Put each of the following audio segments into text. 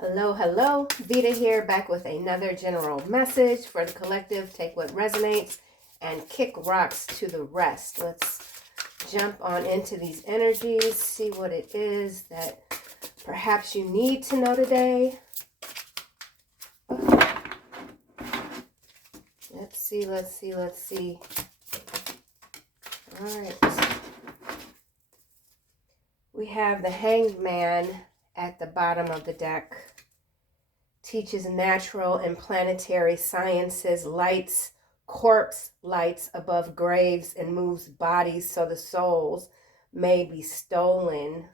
Hello, hello. Vita here, back with another general message for the collective. Take what resonates and kick rocks to the rest. Let's jump on into these energies, see what it is that perhaps you need to know today. Let's see. All right. We have the Hanged Man at the bottom of the deck. Teaches natural and planetary sciences, lights corpse lights above graves, and moves bodies so the souls may be stolen.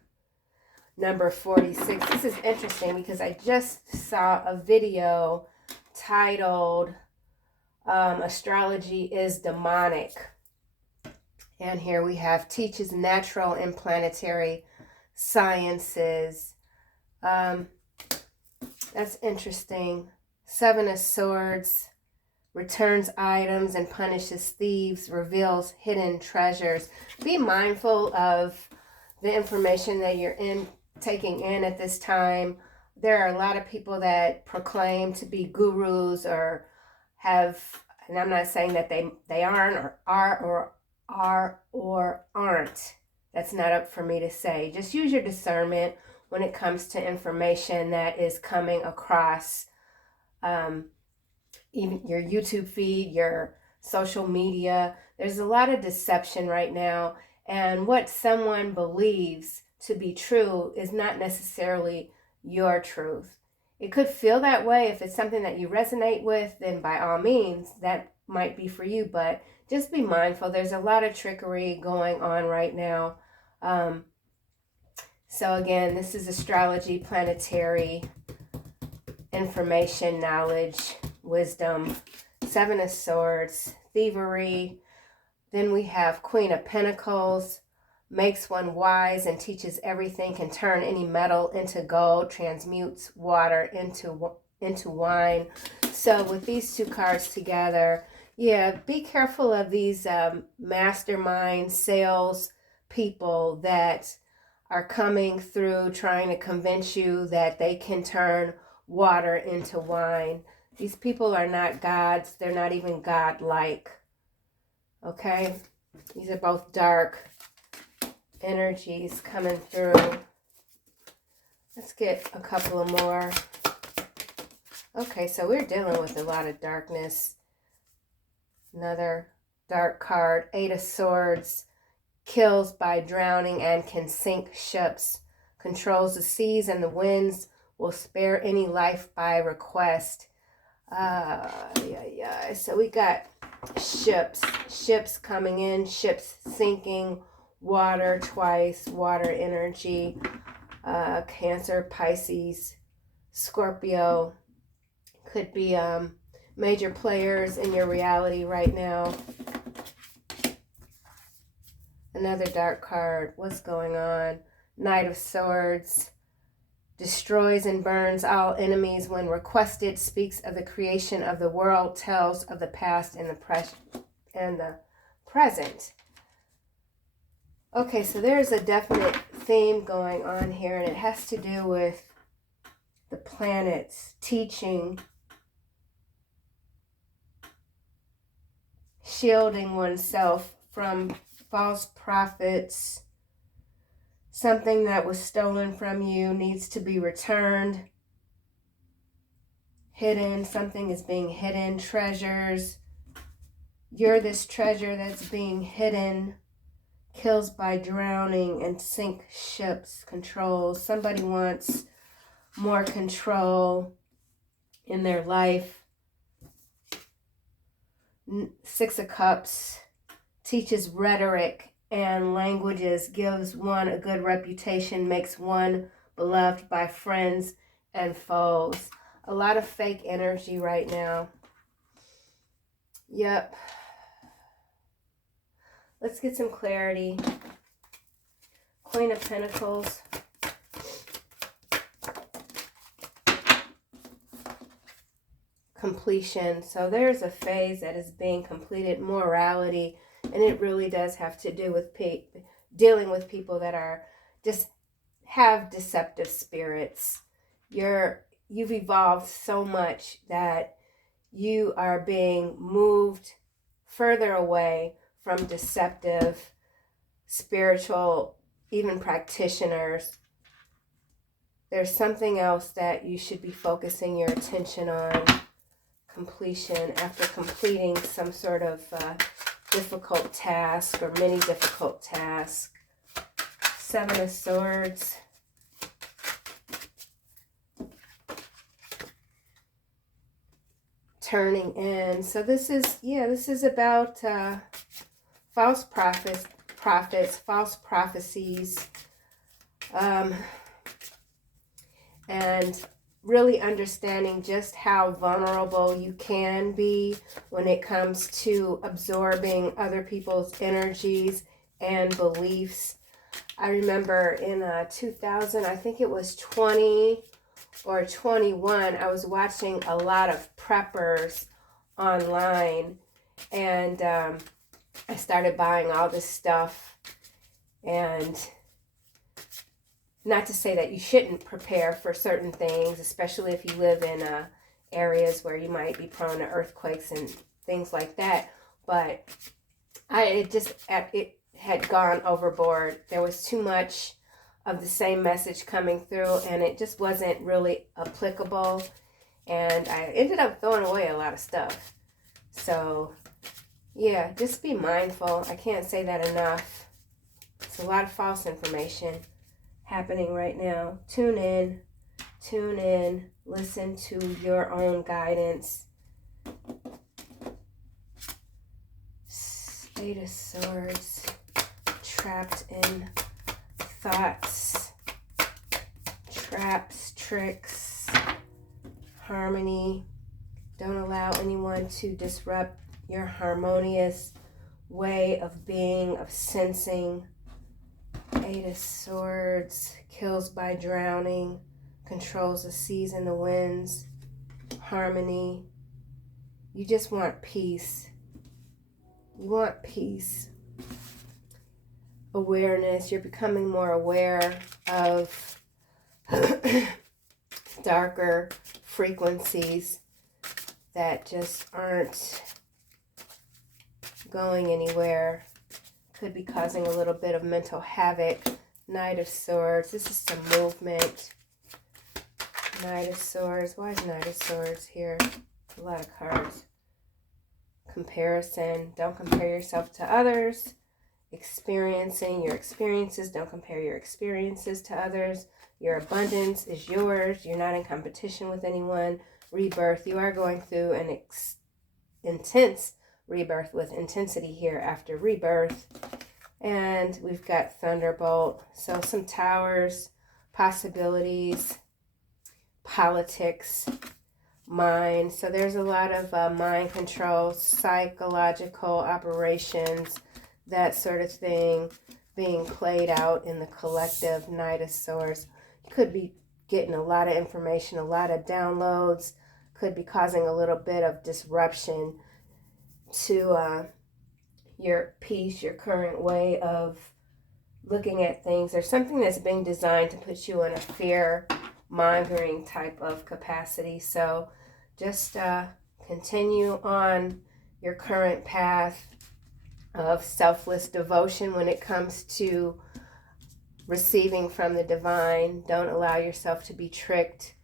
Number 46. This is interesting because I just saw a video titled Astrology is Demonic. And here we have teaches natural and planetary sciences. That's interesting. 7 of Swords, returns items and punishes thieves, reveals hidden treasures. Be mindful of the information that you're taking in at this time. There are a lot of people that proclaim to be gurus or have, and I'm not saying that they aren't or are or aren't. That's not up for me to say. Just use your discernment when it comes to information that is coming across even your YouTube feed, your social media. There's a lot of deception right now, and what someone believes to be true is not necessarily your truth. It could feel that way. If it's something that you resonate with, then by all means, that might be for you, but just be mindful. There's a lot of trickery going on right now. So again, this is astrology, planetary information, knowledge, wisdom. 7 of Swords, thievery. Then we have Queen of Pentacles, makes one wise and teaches everything, can turn any metal into gold, transmutes water into wine. So with these two cards together, yeah, be careful of these mastermind sales people that are coming through trying to convince you that they can turn water into wine. These people are not gods. They're not even God-like. Okay? These are both dark energies coming through. Let's get a couple of more. Okay, so we're dealing with a lot of darkness. Another dark card. 8 of Swords. Kills by drowning and can sink ships. Controls the seas and the winds. Will spare any life by request. So we got ships coming in, ships sinking, water twice, water energy, Cancer, Pisces, Scorpio. Could be major players in your reality right now. Another dark card. What's going on? Knight of Swords. Destroys and burns all enemies when requested. Speaks of the creation of the world. Tells of the past and the present. Okay, so there's a definite theme going on here, and it has to do with the planets teaching, shielding oneself from false prophets. Something that was stolen from you needs to be returned. Hidden. Something is being hidden. Treasures. You're this treasure that's being hidden. Kills by drowning and sink ships. Control. Somebody wants more control in their life. 6 of Cups. Teaches rhetoric and languages, gives one a good reputation, makes one beloved by friends and foes. A lot of fake energy right now. Yep. Let's get some clarity. Queen of Pentacles. Completion. So there's a phase that is being completed, morality. And it really does have to do with dealing with people that are just have deceptive spirits. You're you've evolved so much that you are being moved further away from deceptive, spiritual, even practitioners. There's something else that you should be focusing your attention on. Completion, after completing some sort of difficult task or many difficult tasks. Seven of Swords. Turning in. So this is about false prophets, false prophecies, and really understanding just how vulnerable you can be when it comes to absorbing other people's energies and beliefs. I remember in 2000, I think it was 20 or 21, I was watching a lot of preppers online, and I started buying all this stuff. And not to say that you shouldn't prepare for certain things, especially if you live in areas where you might be prone to earthquakes and things like that. But it had gone overboard. There was too much of the same message coming through, and it just wasn't really applicable. And I ended up throwing away a lot of stuff. So, yeah, just be mindful. I can't say that enough. It's a lot of false information happening right now. Tune in, listen to your own guidance. Eight of Swords, trapped in thoughts, traps, tricks, harmony. Don't allow anyone to disrupt your harmonious way of being, of sensing. Eight of Swords, kills by drowning, controls the seas and the winds, harmony. You just want peace. You want peace. Awareness. You're becoming more aware of darker frequencies that just aren't going anywhere. Could be causing a little bit of mental havoc. Knight of Swords. This is some movement. Knight of Swords. Why is Knight of Swords here? A lot of cards. Comparison. Don't compare yourself to others. Experiencing your experiences. Don't compare your experiences to others. Your abundance is yours. You're not in competition with anyone. Rebirth. You are going through an intense rebirth with intensity here after rebirth. And we've got Thunderbolt. So some towers, possibilities, politics, mind. So there's a lot of mind control, psychological operations, that sort of thing being played out in the collective. Knight of Swords. You could be getting a lot of information, a lot of downloads, could be causing a little bit of disruption to your peace, your current way of looking at things. There's something that's being designed to put you in a fear-mongering type of capacity. So just continue on your current path of selfless devotion when it comes to receiving from the divine. Don't allow yourself to be tricked.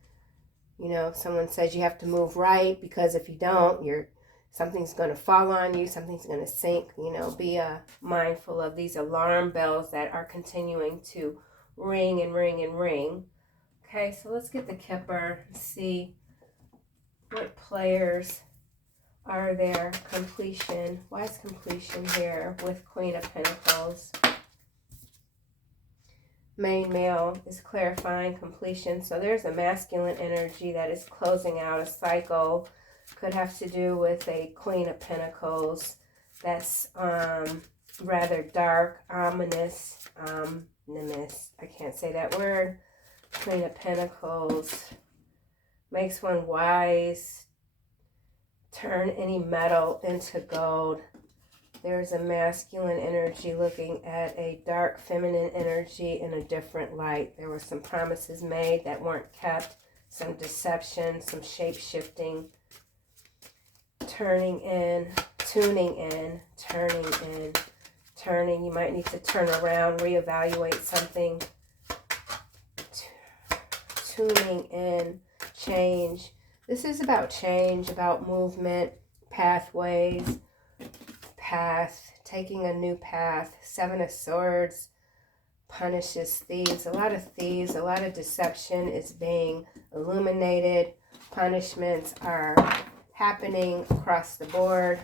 You know, someone says you have to move right because if you don't, something's going to fall on you, something's going to sink. You know, be mindful of these alarm bells that are continuing to ring and ring and ring. Okay, so let's get the Kipper and see what players are there. Completion. Why is completion here with Queen of Pentacles? Main male is clarifying completion. So there's a masculine energy that is closing out a cycle. Could have to do with a Queen of Pentacles that's rather dark, ominous, I can't say that word. Queen of Pentacles makes one wise. Turn any metal into gold. There's a masculine energy looking at a dark feminine energy in a different light. There were some promises made that weren't kept. some deception, some shape-shifting, turning in, tuning in, turning in, turning. You might need to turn around, reevaluate something. Tuning in, change. This is about change, about movement, pathways, path, taking a new path. Seven of Swords punishes thieves. A lot of thieves, a lot of deception is being illuminated. Punishments are happening across the board.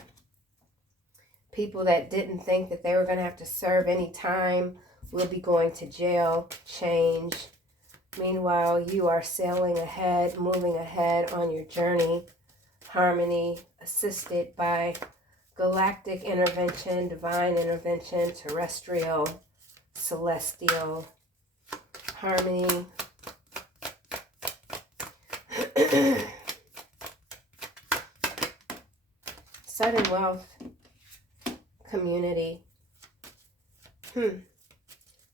People that didn't think that they were going to have to serve any time will be going to jail. Change. Meanwhile, you are sailing ahead, moving ahead on your journey. Harmony, assisted by galactic intervention, divine intervention, terrestrial, celestial. Harmony. Sudden wealth, community.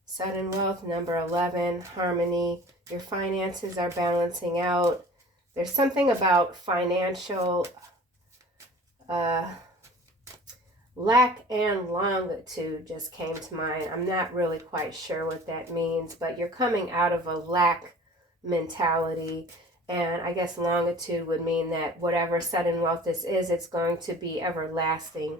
Sudden wealth, number 11, harmony. Your finances are balancing out. There's something about financial lack and longitude just came to mind. I'm not really quite sure what that means, but you're coming out of a lack mentality. And I guess longitude would mean that whatever sudden wealth this is, it's going to be everlasting.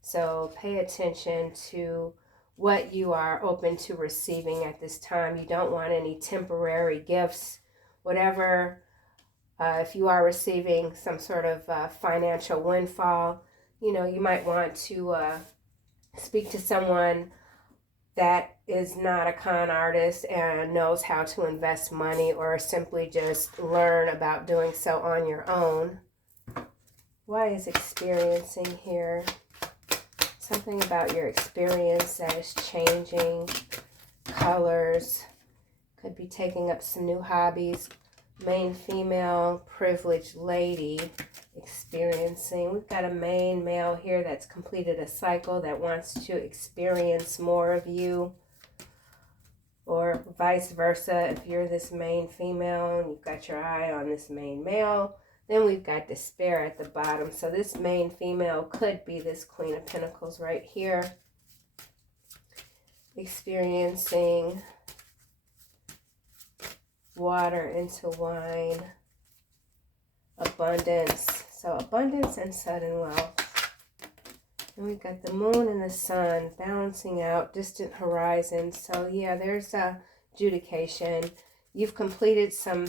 So pay attention to what you are open to receiving at this time. You don't want any temporary gifts. Whatever, if you are receiving some sort of financial windfall, you know, you might want to speak to someone that is not a con artist and knows how to invest money, or simply just learn about doing so on your own. Why is experiencing here? Something about your experience that is changing. Colors. Could be taking up some new hobbies. Main female, privileged lady, experiencing. We've got a main male here that's completed a cycle that wants to experience more of you. Or vice versa, if you're this main female and you've got your eye on this main male, then we've got despair at the bottom. So this main female could be this Queen of Pentacles right here. Experiencing water into wine. Abundance. So abundance and sudden wealth. And we've got the moon and the sun balancing out, distant horizons. So yeah, there's a adjudication. You've completed some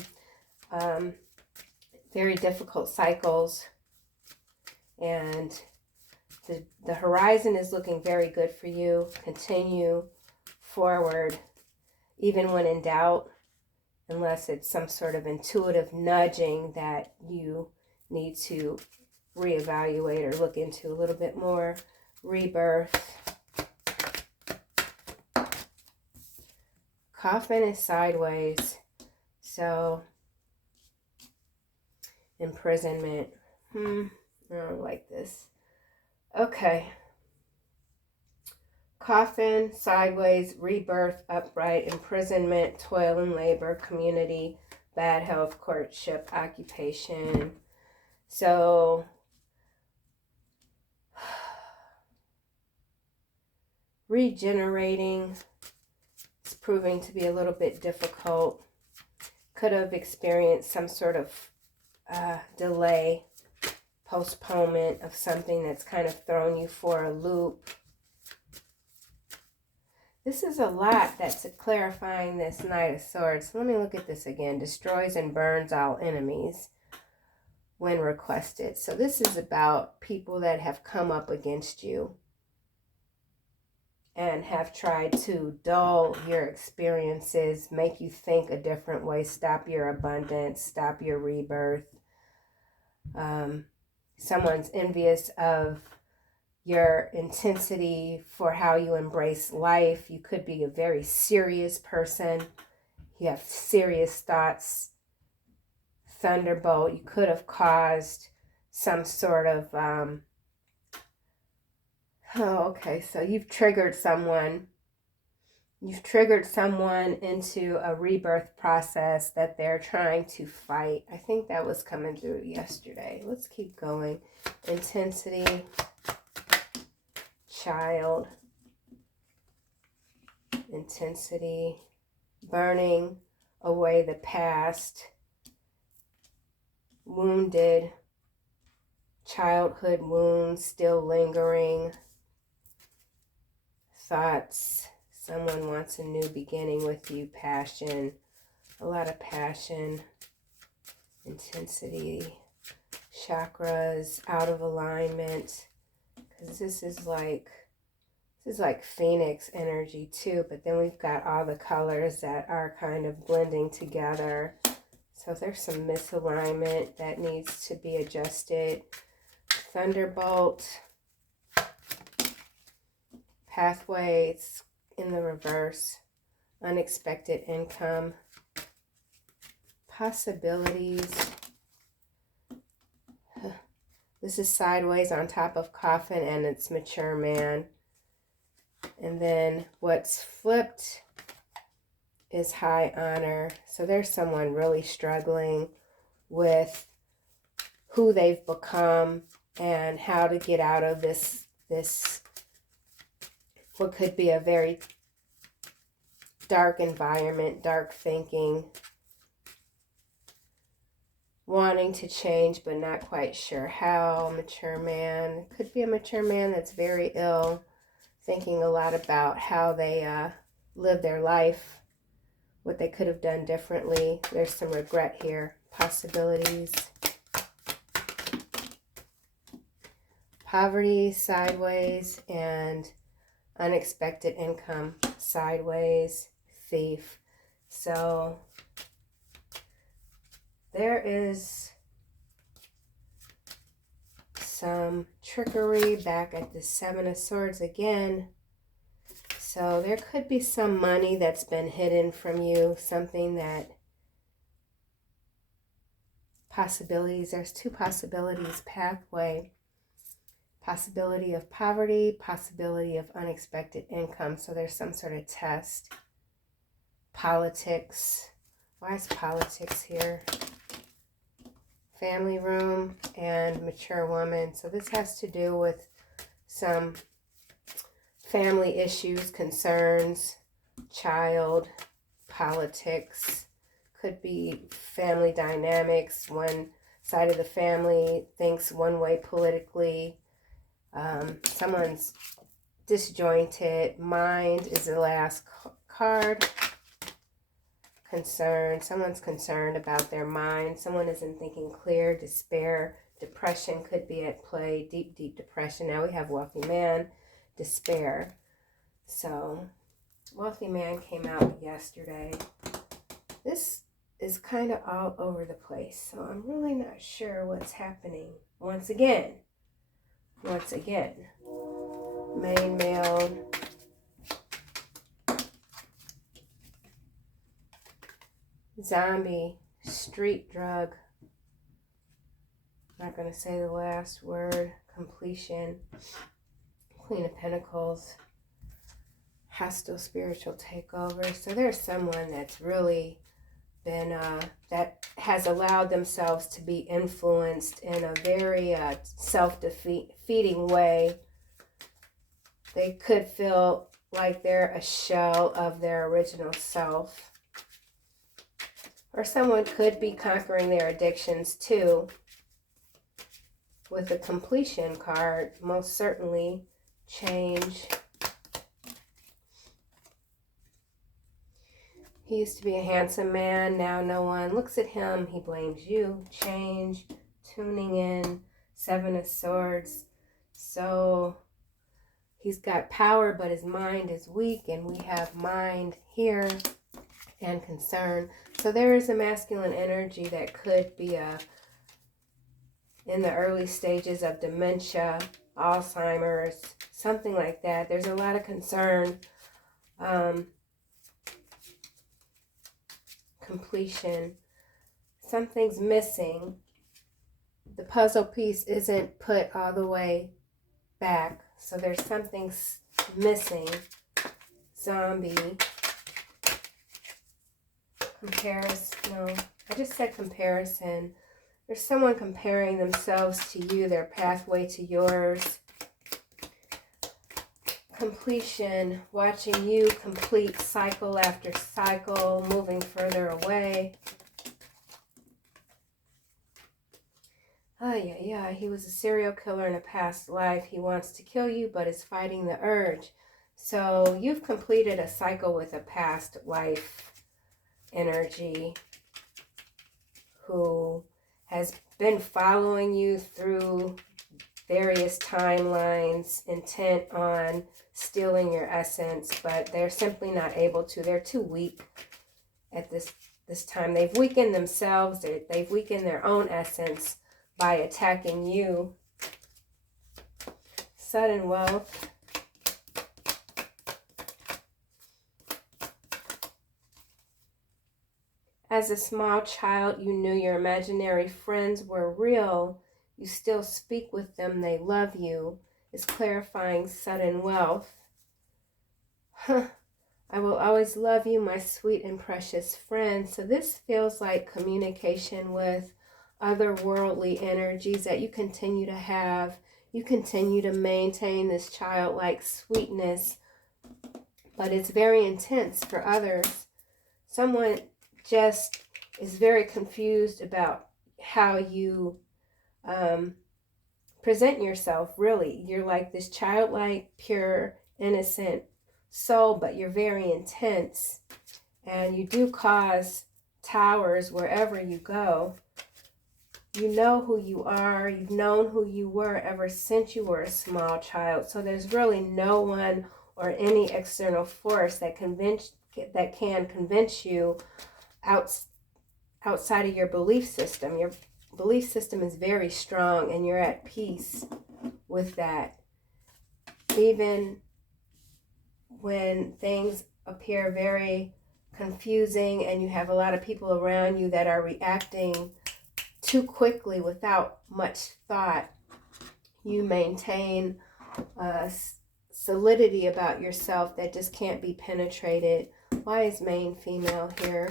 very difficult cycles, and the horizon is looking very good for you. Continue forward, even when in doubt, unless it's some sort of intuitive nudging that you need to reevaluate or look into a little bit more. Rebirth. Coffin is sideways, so imprisonment. I don't like this. Okay. Coffin, sideways, rebirth, upright, imprisonment, toil and labor, community, bad health, courtship, occupation. So regenerating is proving to be a little bit difficult. Could have experienced some sort of delay, postponement of something that's kind of thrown you for a loop. This is a lot that's clarifying this Knight of Swords. Let me look at this again. Destroys and burns all enemies when requested. So this is about people that have come up against you and have tried to dull your experiences, make you think a different way, stop your abundance, stop your rebirth. Someone's envious of your intensity for how you embrace life. You could be a very serious person. You have serious thoughts. Thunderbolt. You could have caused some sort of so you've triggered someone. You've triggered someone into a rebirth process that they're trying to fight. I think that was coming through yesterday. Let's keep going. Intensity, child, intensity, burning away the past, wounded, childhood wounds still lingering, thoughts. Someone wants a new beginning with you. Passion. A lot of passion. Intensity. Chakras out of alignment. Because this is like Phoenix energy too. But then we've got all the colors that are kind of blending together. So there's some misalignment that needs to be adjusted. Thunderbolt. Pathways in the reverse, unexpected income, possibilities. This is sideways on top of coffin, and it's mature man. And then what's flipped is high honor. So there's someone really struggling with who they've become and how to get out of this what could be a very dark environment, dark thinking, wanting to change but not quite sure how. Mature man. Could be a mature man that's very ill, thinking a lot about how they live their life, what they could have done differently. There's some regret here. Possibilities. Poverty, sideways, and unexpected income, sideways, thief. So there is some trickery back at the Seven of Swords again. So there could be some money that's been hidden from you, something that possibilities. There's two possibilities. Pathway. Possibility of poverty, possibility of unexpected income. So there's some sort of test. Politics. Why is politics here? Family room and mature woman. So this has to do with some family issues, concerns, child, politics. Could be family dynamics. One side of the family thinks one way politically. Someone's disjointed. Mind is the last card. Concern. Someone's concerned about their mind. Someone isn't thinking clear. Despair. Depression could be at play. Deep, deep depression. Now we have wealthy man. Despair. So, wealthy man came out yesterday. This is kind of all over the place. So I'm really not sure what's happening. Once again, main male, zombie, street drug, not going to say the last word, completion, Queen of Pentacles, hostile spiritual takeover. So there's someone that's really been, that has allowed themselves to be influenced in a very self-defeating way. They could feel like they're a shell of their original self. Or someone could be conquering their addictions too. With the completion card, most certainly change. He used to be a handsome man. Now no one looks at him. He blames you. Change. Tuning in. Seven of Swords. So he's got power, but his mind is weak. And we have mind here and concern. So there is a masculine energy that could be in the early stages of dementia, Alzheimer's, something like that. There's a lot of concern. Completion. Something's missing. The puzzle piece isn't put all the way back. So there's something missing. Zombie. No, I just said comparison. There's someone comparing themselves to you, their pathway to yours. Completion, watching you complete cycle after cycle, moving further away. Yeah, he was a serial killer in a past life. He wants to kill you, but is fighting the urge. So you've completed a cycle with a past life energy who has been following you through various timelines, intent on stealing your essence, but they're simply not able to. They're too weak at this time. They've weakened themselves. They've weakened their own essence by attacking you. Sudden wealth. As a small child, you knew your imaginary friends were real. You still speak with them. They love you. Is clarifying sudden wealth. I will always love you, my sweet and precious friend. So this feels like communication with otherworldly energies that you continue to have. You continue to maintain this childlike sweetness, but it's very intense for others. Someone just is very confused about how you present yourself. Really, you're like this childlike, pure, innocent soul, but you're very intense, and you do cause towers wherever you go. You know who you are. You've known who you were ever since you were a small child. So there's really no one or any external force that can convince you outside of your belief system. Your belief system is very strong, and you're at peace with that. Even when things appear very confusing and you have a lot of people around you that are reacting too quickly without much thought, you maintain a solidity about yourself that just can't be penetrated. Why is main female here?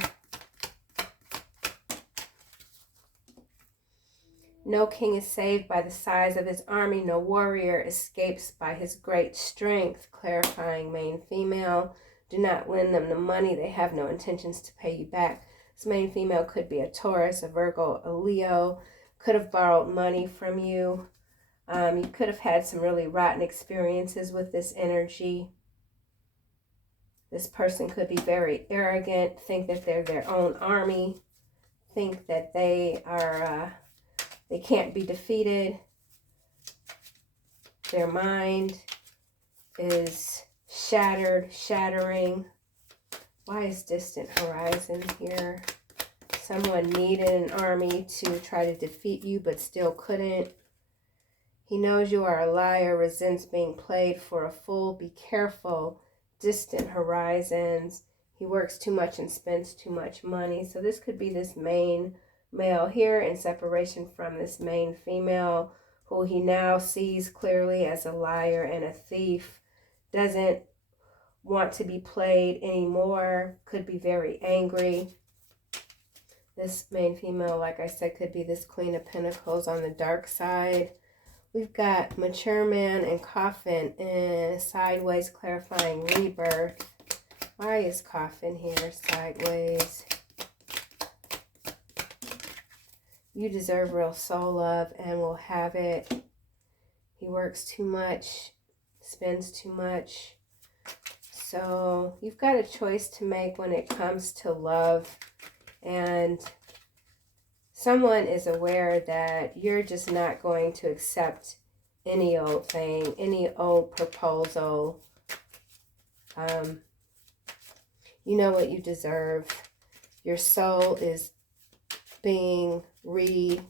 No king is saved by the size of his army. No warrior escapes by his great strength. Clarifying main female. Do not lend them the money. They have no intentions to pay you back. This main female could be a Taurus, a Virgo, a Leo. Could have borrowed money from you. You could have had some really rotten experiences with this energy. This person could be very arrogant, think that they're their own army, think that they are... they can't be defeated. Their mind is shattering. Why is distant horizon here? Someone needed an army to try to defeat you, but still couldn't. He knows you are a liar, resents being played for a fool. Be careful. Distant horizons. He works too much and spends too much money. So this could be this main male here in separation from this main female, who he now sees clearly as a liar and a thief. Doesn't want to be played anymore. Could be very angry. This main female, like I said, could be this Queen of Pentacles on the dark side. We've got mature man and coffin and sideways, clarifying rebirth. Why is coffin here sideways? You deserve real soul love and will have it. He works too much, spends too much. So you've got a choice to make when it comes to love. And someone is aware that you're just not going to accept any old thing, any old proposal. You know what you deserve. Your soul is being rebirthed,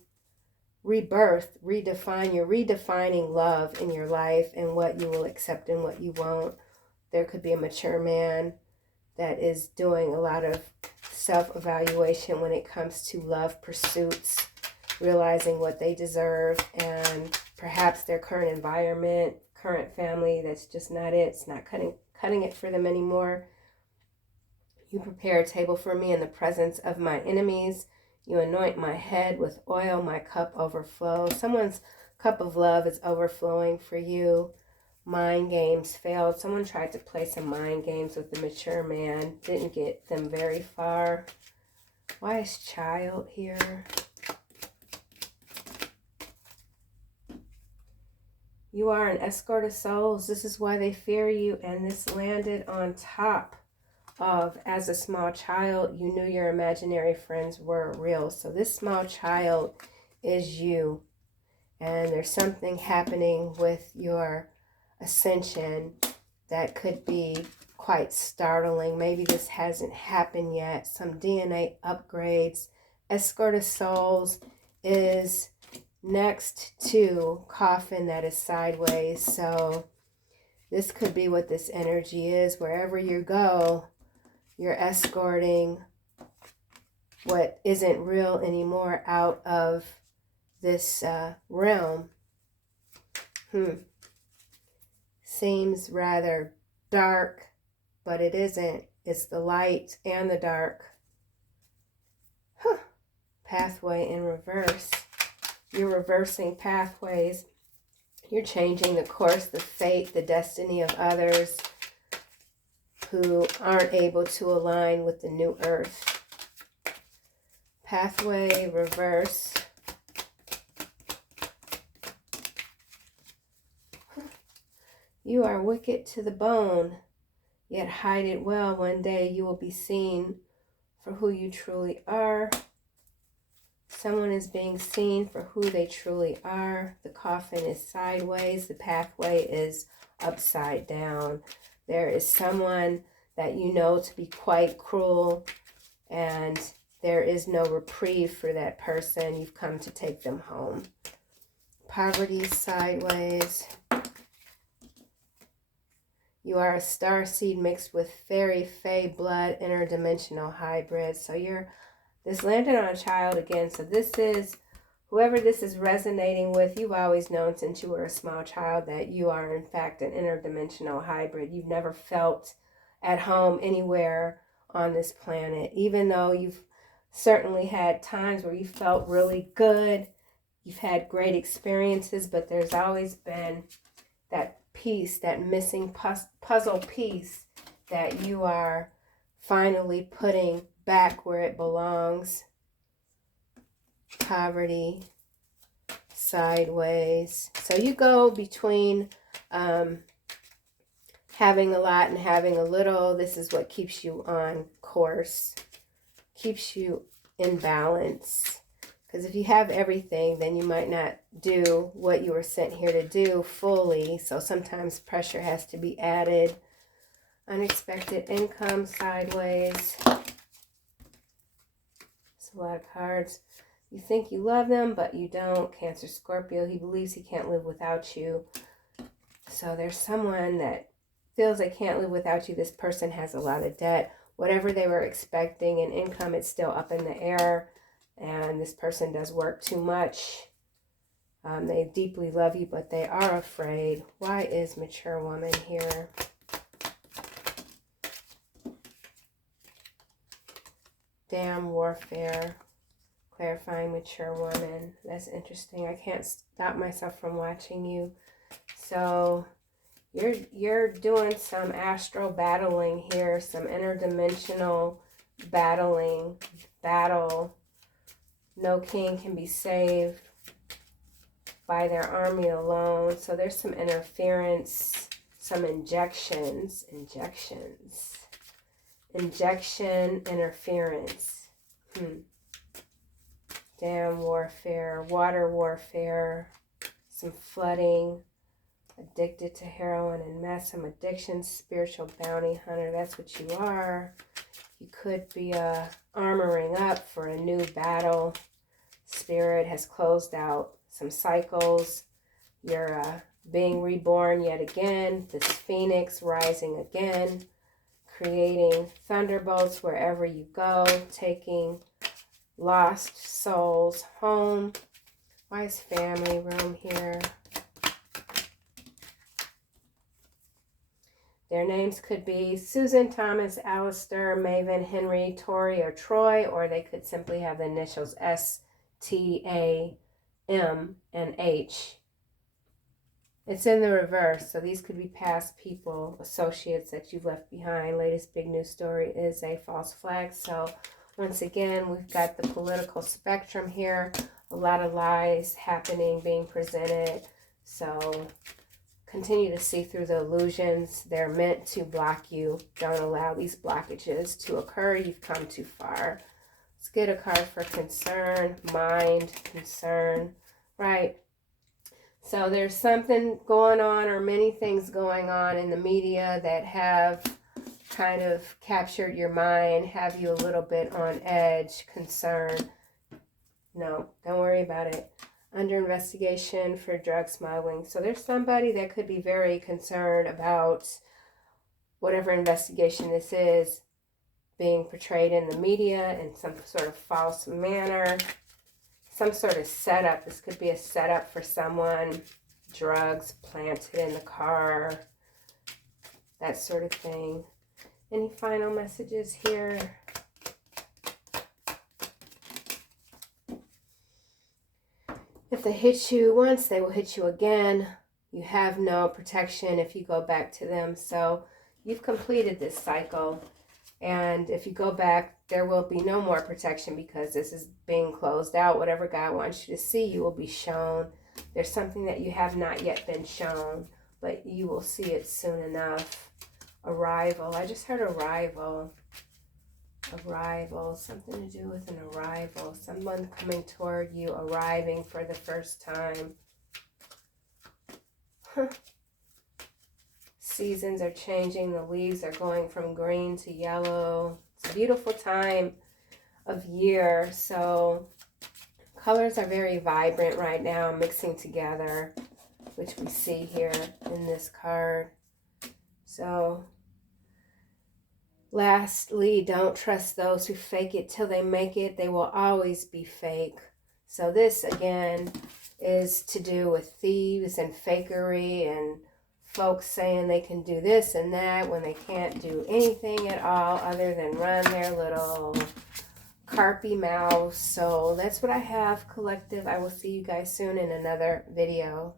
redefined. You're redefining love in your life and what you will accept and what you won't. There could be a mature man that is doing a lot of self-evaluation when it comes to love pursuits, realizing what they deserve, and perhaps their current environment, current family, that's just not it. It's not cutting it for them anymore. You prepare a table for me in the presence of my enemies. You anoint my head with oil, my cup overflows. Someone's cup of love is overflowing for you. Mind games failed. Someone tried to play some mind games with the mature man. Didn't get them very far. Why is child here? You are an escort of souls. This is why they fear you. And this landed on top of, as a small child, you knew your imaginary friends were real. So this small child is you. And there's something happening with your ascension that could be quite startling. Maybe this hasn't happened yet. Some DNA upgrades. Escort of souls is next to coffin that is sideways. So this could be what this energy is. Wherever you go, you're escorting what isn't real anymore out of this realm. Seems rather dark, but it isn't. It's the light and the dark. Pathway in reverse. You're reversing pathways. You're changing the course, the fate, the destiny of others who aren't able to align with the new earth. Pathway reverse. You are wicked to the bone, yet hide it well. One day you will be seen for who you truly are. Someone is being seen for who they truly are. The coffin is sideways. The pathway is upside down. There is someone that you know to be quite cruel, and there is no reprieve for that person. You've come to take them home. Poverty is sideways. You are a star seed mixed with fairy, fae, blood, interdimensional hybrid. So this landed on a child again. So this is, whoever this is resonating with, you've always known since you were a small child that you are in fact an interdimensional hybrid. You've never felt at home anywhere on this planet, even though you've certainly had times where you felt really good. You've had great experiences, but there's always been that piece, that missing puzzle piece that you are finally putting back where it belongs. Poverty, sideways. So you go between having a lot and having a little. This is what keeps you on course, keeps you in balance. Because if you have everything, then you might not do what you were sent here to do fully. So sometimes pressure has to be added. Unexpected income, sideways. It's a lot of cards. You think you love them, but you don't. Cancer, Scorpio. He believes he can't live without you. So there's someone that feels they can't live without you. This person has a lot of debt. Whatever they were expecting in income, it's still up in the air. And this person does work too much. They deeply love you, but they are afraid. Why is mature woman here? Damn warfare. Clarifying mature woman. That's interesting. I can't stop myself from watching you. So you're doing some astral battling here. Some interdimensional battle. No king can be saved by their army alone. So there's some interference, some injection, interference. Dam warfare, water warfare, some flooding, addicted to heroin and meth, some addiction, spiritual bounty hunter. That's what you are. You could be armoring up for a new battle. Spirit has closed out some cycles. You're being reborn yet again. This phoenix rising again. Creating thunderbolts wherever you go. Taking lost souls home. Why is family room here? Their names could be Susan, Thomas, Alistair, Maven, Henry, Tori, or Troy, or they could simply have the initials S, T, A, M, and H. It's in the reverse, so these could be past people, associates that you've left behind. Latest big news story is a false flag. So once again, we've got the political spectrum here. A lot of lies happening, being presented. So continue to see through the illusions. They're meant to block you. Don't allow these blockages to occur. You've come too far. Let's get a card for concern, mind, concern, right? So there's something going on, or many things going on in the media that have kind of captured your mind, have you a little bit on edge, concern. No, don't worry about it. Under investigation for drug smuggling. So there's somebody that could be very concerned about whatever investigation this is being portrayed in the media in some sort of false manner. Some sort of setup. This could be a setup for someone. Drugs planted in the car. That sort of thing. Any final messages here? If they hit you once, they will hit you again. You have no protection if you go back to them. So you've completed this cycle. And if you go back, there will be no more protection because this is being closed out. Whatever God wants you to see, you will be shown. There's something that you have not yet been shown, but you will see it soon enough. Arrival. I just heard arrival. Arrival. Something to do with an arrival. Someone coming toward you, arriving for the first time. Seasons are changing. The leaves are going from green to yellow. It's a beautiful time of year. So colors are very vibrant right now, mixing together, which we see here in this card. So lastly, don't trust those who fake it till they make it. They will always be fake. So this, again, is to do with thieves and fakery and folks saying they can do this and that when they can't do anything at all other than run their little carpy mouths. So that's what I have, collective. I will see you guys soon in another video.